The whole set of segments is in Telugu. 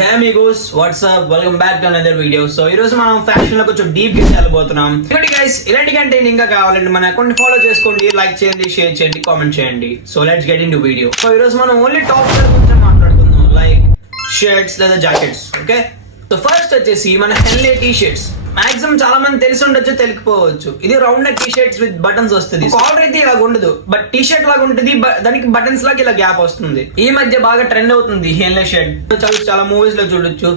Hey amigos, what's up, welcome back to another video. So ఈ రోజు మనం ఫ్యాషన్ లో కొంచెం డీప్ గా వెళ్ళబోతున్నాం. ఇంకోటి గైస్, ఇలాంటి కంటెంట్ ఇంకా కావాలంటే మన అకౌంట్ ఫాలో చేసుకోండి, లైక్ చేయండి, షేర్ చేయండి, కామెంట్ చేయండి. So let's get in to video. So ఈ రోజు మనం ఓన్లీ టాప్ గురించి మాట్లాడుకుందాం, లైక్ షర్ట్స్ లేదా జాకెట్స్. ఓకే, సో ఫస్ట్ వచ్చేసి మన హెన్లే టీ షర్ట్స్. మాక్సిమం చాలా మంది తెలిసి ఉండొచ్చు, తెలియకపోవచ్చు. ఇది round neck T shirts with buttons వస్తుంది. కాలర్ అయితే ఇలా ఉండదు, బట్ టీ షర్ట్ లాగా ఉంటుంది, దానికి బటన్స్ లాగా ఇలా గ్యాప్ వస్తుంది. ఈ మధ్య బాగా ట్రెండ్ అవుతుంది హెన్లే షర్ట్, చాలా మూవీస్ లో చూడొచ్చు.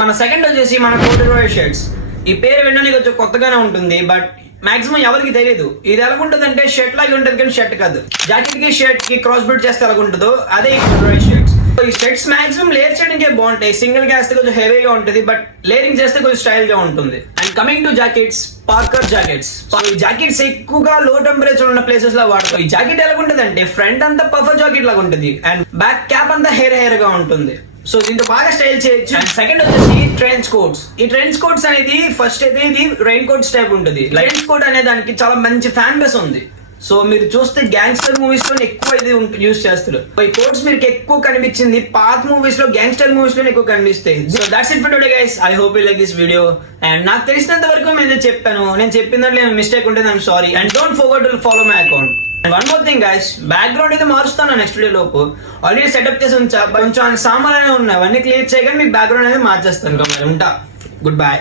మన సెకండ్ వచ్చేసి మన కోటరోయ్ షర్ట్స్. ఈ పేరు వినడానికి కొంచెం కొత్తగానే ఉంటుంది, బట్ మాక్సిమం ఎవరికి తెలియదు. ఇది ఎలాగుంటుంది అంటే షర్ట్ లాగా ఉంటుంది, కానీ షర్ట్ కాదు. జాకెట్ కి షర్ట్ కి క్రాస్ బిట్ చేస్తే ఎలాగుంటుందో అదే ఈ కోటరోయ్ షర్ట్స్. ఈ షర్ట్స్ మాక్సిమం లేయర్ చేయడానికి బాగుంటాయి. సింగిల్ గా వేస్తే కొంచెం హెవీగా ఉంటుంది, బట్ లేరింగ్ చేస్తే కొంచెం స్టైల్ గా ఉంటుంది. And coming to jackets, Parker jackets. ఈ జాకెట్స్ ఎక్కువగా లో టెంపరేచర్ ఉన్న ప్లేసెస్ లో వాడతాం. ఈ జాకెట్ ఎలా ఉంటుంది అంటే ఫ్రంట్ అంతా పఫర్ జాకెట్ లాగా ఉంటుంది, అండ్ బ్యాక్ క్యాప్ అంతా హెయిర్ గా ఉంటుంది. సో దీంతో బాగా స్టైల్ చేయొచ్చు. అండ్ సెకండ్ వచ్చేసి ట్రెంచ్ కోట్స్. ఈ ట్రెంచ్ కోట్స్ అనేది ఫస్ట్ అయితే ఇది రెయిన్ కోట్స్ టైప్ ఉంటుంది. ట్రెంచ్ కోట్ అనే దానికి చాలా మంచి ఫ్యాన్ బేస్ ఉంది. సో మీరు చూస్తే గ్యాంగ్స్టర్ మూవీస్ లో ఎక్కువ ఇది యూస్ చేస్తారు. ఈ కోట్స్ మీకు ఎక్కువ కనిపించింది పాత మూవీస్ లో, గ్యాంగ్స్టర్ మూవీస్ లో ఎక్కువ కనిపిస్తాయి. So that's it for today guys. I hope you like this video. And నాకు తెలిసినంత వరకు నేను చెప్పాను. నేను చెప్పిన దాంట్లో మిస్టేక్ ఉంటే I'm sorry. And don't forget to follow my account. And one more thing guys, background అయితే మారుస్తాను నెక్స్ట్ వీడియో లోపు. ఆల్రెడీ సెటప్ చేసి ఉంచా, కొంచెం సామాన్లు ఉన్నాయి, అవన్నీ క్లియర్ చేయగానే మీకు బ్యాక్గ్రౌండ్ అనేది మార్చేస్తాను. ఉంటా. Good bye.